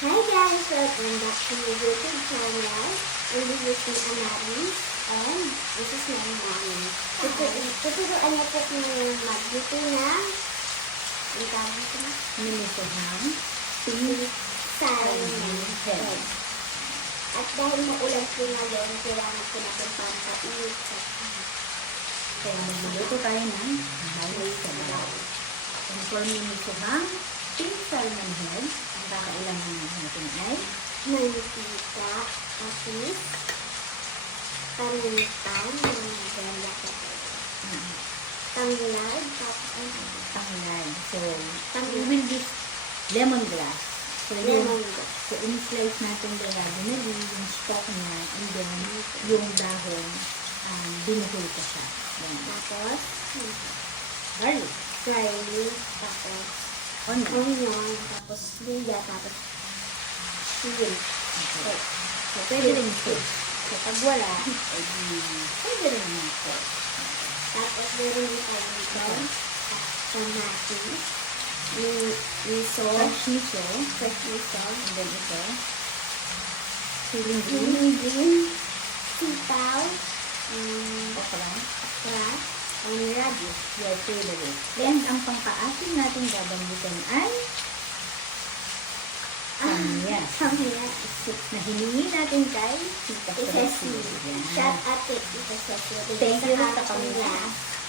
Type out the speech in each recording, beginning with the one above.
Hi guys! Welcome back to my YouTube channel. And this is me, Amaris. And this is my mommy. Tuturuan niya po kung magluto ng ang tawag ito na? Minisuhang pink Salmon head. At dahil maulan po ngayon, kailangan po natin pampainit sa Kaya magluluto tayo ng halay sabaw. And for minisuhang pink salmon head, ang kakailangan natin ay mantika, atis, pamintan, ganda ka tanglad, tapos ano? tanglad. So, we will use lemongrass. So, Lemongrass. So, in-slice natin diagonally yung stalk niya and then yung dahon, binuhol ko siya. Then, Tapos, garlic, garlic, tapos onion. tapos luya, tapos chili. Okay. So, pwede rin ito. So, pag wala, pwede rin ito. Tapos meron din tayo dito, kamatis, miso, Fresh miso, fresh miso, and then ito, siling green, chili green, sitaw, okra, okra, and radish. your favorite. Then, ang pangpaasim natin gagamitin ay Samyas. na hiningi natin kay Tita Isa Ceci. Yan. Shout out kay Tita Ceci. Thank you sa pamilya.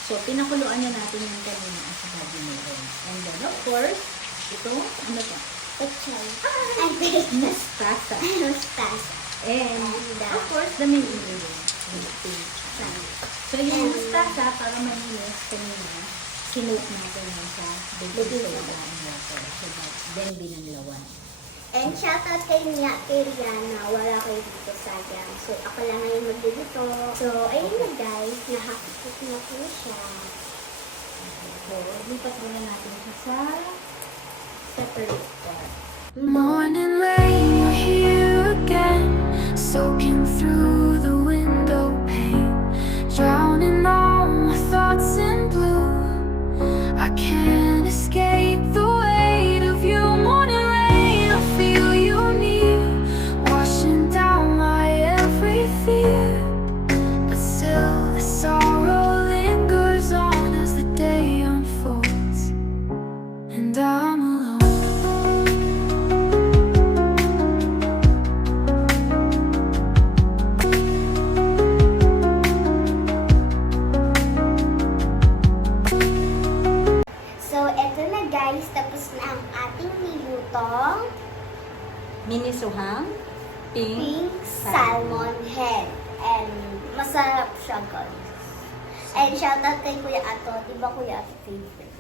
So, pinakuluan na natin yung kanina at sa bago meron. And then, of course, ito, ano to? Pechay. Ay, Mustasa. mustasa. And, of course, the main ingredient. So, yung mustasa, para malinis kanina, sinuot natin yan sa baking soda and water. So, that, then binanlawan. And shoutout kay Rihanna, wala kayo dito sayang. So, ako lang ngayon magluluto. So, ayun na guys, nakakikot na po siya. So, lipat muna natin siya sa separate part. Morning rain, you're here again, soaking through the window pane, drowning all my thoughts in blue. I can't escape the weight of you. Morning rain, I feel you near, washing down my every fear. But still, the sorrow lingers on as the day unfolds, and I'm alone. So, eto na guys, tapos na ang ating nilutong Minisuhang pink pink salmon head. And masarap siya guys. And shoutout kay Kuya Ato. Diba Kuya Ato favorite?